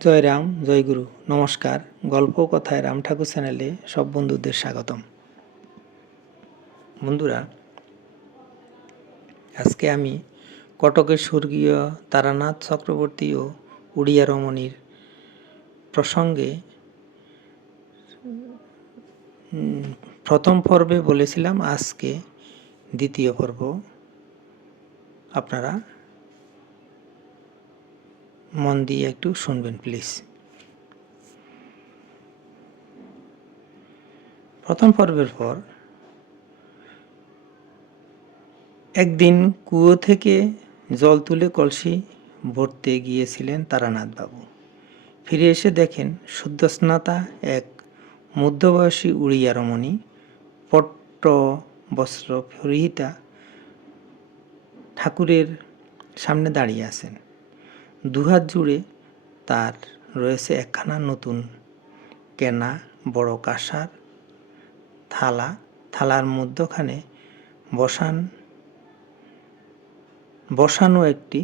জয় রাম, জয় গুরু। নমস্কার। গল্প কথায় রাম ঠাকুর চ্যানেলে সব বন্ধুদের স্বাগতম। বন্ধুরা, আজকে আমি কটকের স্বর্গীয় তারানাথ চক্রবর্তী ও উড়িয়া রমণীর প্রসঙ্গে প্রথম পর্বে বলেছিলাম, আজকে দ্বিতীয় পর্ব। আপনারা মন দিয়ে একটু শুনবেন প্লিজ। প্রথম পর্বের পর একদিন কুয়ো থেকে জল তুলে কলসি ভরতে গিয়েছিলেন তারানাথবাবু। ফিরে এসে দেখেন সদ্যস্নাতা এক মধ্যবয়সী উড়িয়া রমণী পট্ট বস্ত্র পরিহিতা ঠাকুরের সামনে দাঁড়িয়ে আছেন। দুহাত জুড়ে তার রয়েছে একখানা নতুন কেনা বড় কাঁসার থালা। থালার মধ্যখানে বসানো একটি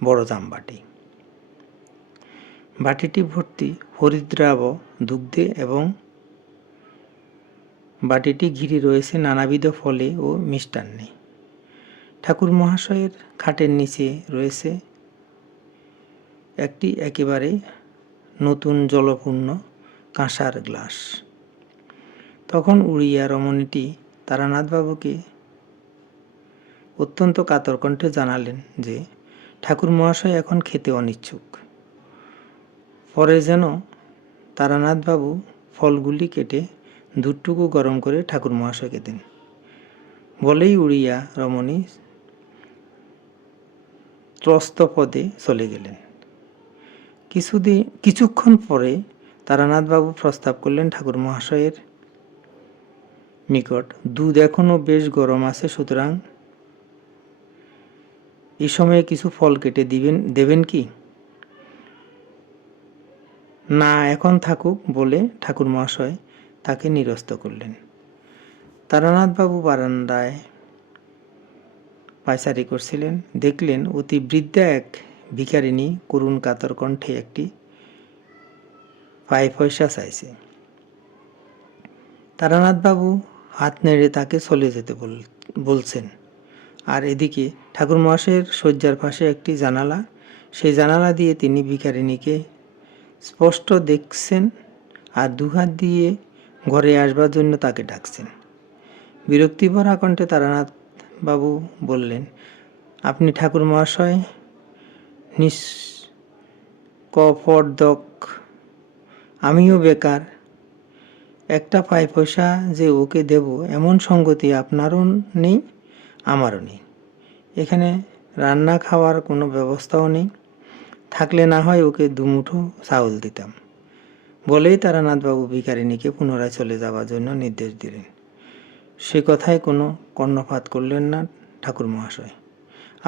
বড় জামবাটি। বাটিটি ভর্তি হরিদ্রাব দুগ্ধে এবং বাটিটি ঘিরে রয়েছে নানাবিধ ফলে ও মিষ্টান্নে। ঠাকুর মহাশয়ের খাটের নিচে রয়েছে একটি একেবারে নতুন জলপূর্ণ কাঁসার গ্লাস। তখন উড়িয়া রমণীটি তারানাথবাবুকে অত্যন্ত কাতর কণ্ঠে জানালেন যে ঠাকুর মহাশয় এখন খেতে অনিচ্ছুক। পরে যেন তারানাথবাবু ফলগুলি কেটে দুধটুকু গরম করে ঠাকুর মহাশয়কে দেন। বলেই উড়িয়া রমণী ত্রস্ত পদে চলে গেলেন। কিছুক্ষণ পরে তারানাথবাবু প্রস্তাব করলেন ঠাকুর মহাশয়ের নিকট, দুধ এখনো বেশ গরম আছে, সুতরাং এই সময়ে কিছু ফল কেটে দেবেন কি? না, এখন থাকুক বলে ঠাকুর মহাশয় তাকে নিরস্ত করলেন। তারানাথবাবু বারান্দায় পায়চারি করছিলেন। দেখলেন অতি বৃদ্ধা এক ভিখারিনী করুণ কাতর কণ্ঠে একটি পাই পয়সা চাইছে। তারানাথবাবু হাত নেড়ে তাকে চলে যেতে বলছেন। আর এদিকে ঠাকুর মহাশয়ের শয্যার পাশে একটি জানালা, সেই জানালা দিয়ে তিনি ভিখারিনীকে স্পষ্ট দেখছেন আর দুহাত দিয়ে ঘরে আসবার জন্য তাকে ডাকছেন। বিরক্তিভরা কণ্ঠে তারানাথবাবু বললেন, আপনি ঠাকুর মহাশয় নিষ্কপটদক, আমিও বেকার, একটা পাই পয়সা যে ওকে দেব এমন সঙ্গতি আপনারও নেই, আমারও নেই। এখানে রান্না খাওয়ার কোনো ব্যবস্থাও নেই, থাকলে না হয় ওকে দুমুঠো চাউল দিতাম। বলেই তারানাথবাবু ভিখারিনীকে পুনরায় চলে যাওয়ার জন্য নির্দেশ দিলেন। সে কথায় কোনো কর্ণপাত করলেন না ঠাকুর মহাশয়।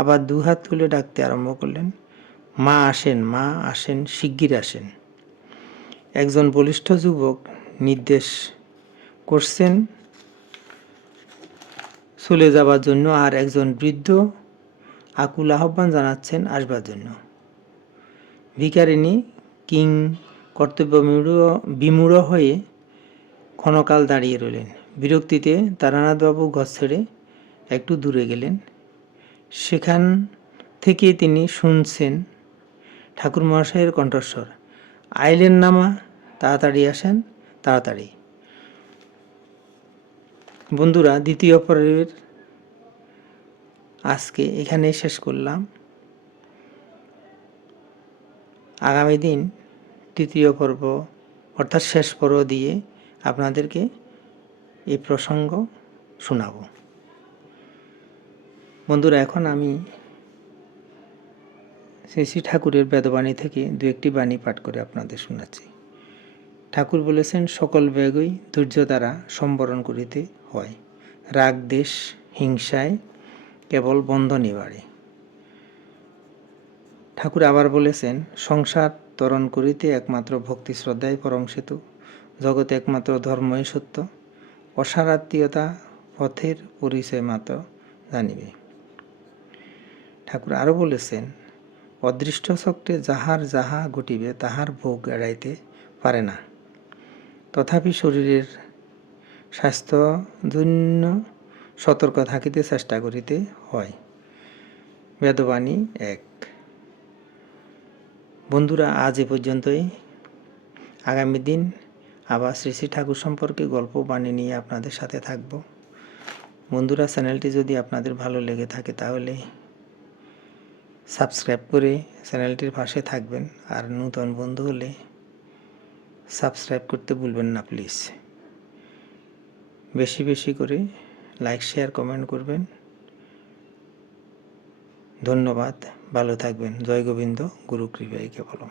আবার দুহাত তুলে ডাকতে আরম্ভ করলেন, মা আসেন, মা আসেন, শিগগির আসেন। একজন বলিষ্ঠ যুবক নির্দেশ করছেন চলে যাবার জন্য, আর একজন বৃদ্ধ আকুল আহ্বান জানাচ্ছেন আসবার জন্য। ভিখারিনী কিং কর্তব্য বিমূঢ় হয়ে ক্ষণকাল দাঁড়িয়ে রইলেন। বিরক্তিতে তারানাথবাবু ঘর ছেড়ে একটু দূরে গেলেন। সেখান থেকে তিনি শুনছেন ঠাকুর মহাশয়ের কণ্ঠস্বর, আইলেন না মা, তাড়াতাড়ি আসেন, তাড়াতাড়ি। বন্ধুরা, দ্বিতীয় পর্বের আজকে এখানেই শেষ করলাম। আগামী দিন তৃতীয় পর্ব অর্থাৎ শেষ পর্ব দিয়ে আপনাদেরকে এই প্রসঙ্গ শোনাব। বন্ধুরা, এখন আমি শ্রী ঠাকুরের বেদবাণী থেকে দু একটি বাণী পাঠ করে আপনাদের শোনাচ্ছি। ঠাকুর বলেছেন, সকল ব্যাগই ধৈর্য দ্বারা সম্বরণ করিতে হয়, রাগ দেশ হিংসায় কেবল বন্ধনই বাড়ে। ঠাকুর আবার বলেছেন, সংসার তরণ করিতে একমাত্র ভক্তি শ্রদ্ধাই পরম সেতু, জগতে একমাত্র ধর্মই সত্য, অসারাত্মীয়তা পথের পরিচয় মাত্র জানিবে। ঠাকুর আরও বলেছেন, অদৃষ্ট চক্রে যাহার যাহা ঘটিবে তাহার ভোগ এড়াইতে পারে না, তথাপি শরীরের স্বাস্থ্যজন্য সতর্ক থাকিতে চেষ্টা করিতে হয়। বেদবাণী 1। বন্ধুরা, আজ এ পর্যন্তই। আগামী দিন আবার শ্রী শ্রী ঠাকুর সম্পর্কে গল্প বাণী নিয়ে আপনাদের সাথে থাকব। বন্ধুরা, চ্যানেলটি যদি আপনাদের ভালো লেগে থাকে তাহলে সাবস্ক্রাইব করে চ্যানেলটির পাশে থাকবেন, আর নতুন বন্ধু হলে সাবস্ক্রাইব করতে ভুলবেন না প্লিজ। বেশি বেশি করে লাইক, শেয়ার, কমেন্ট করবেন। ধন্যবাদ, ভালো থাকবেন। জয় গোবিন্দ, গুরু কৃপায় কেবলম।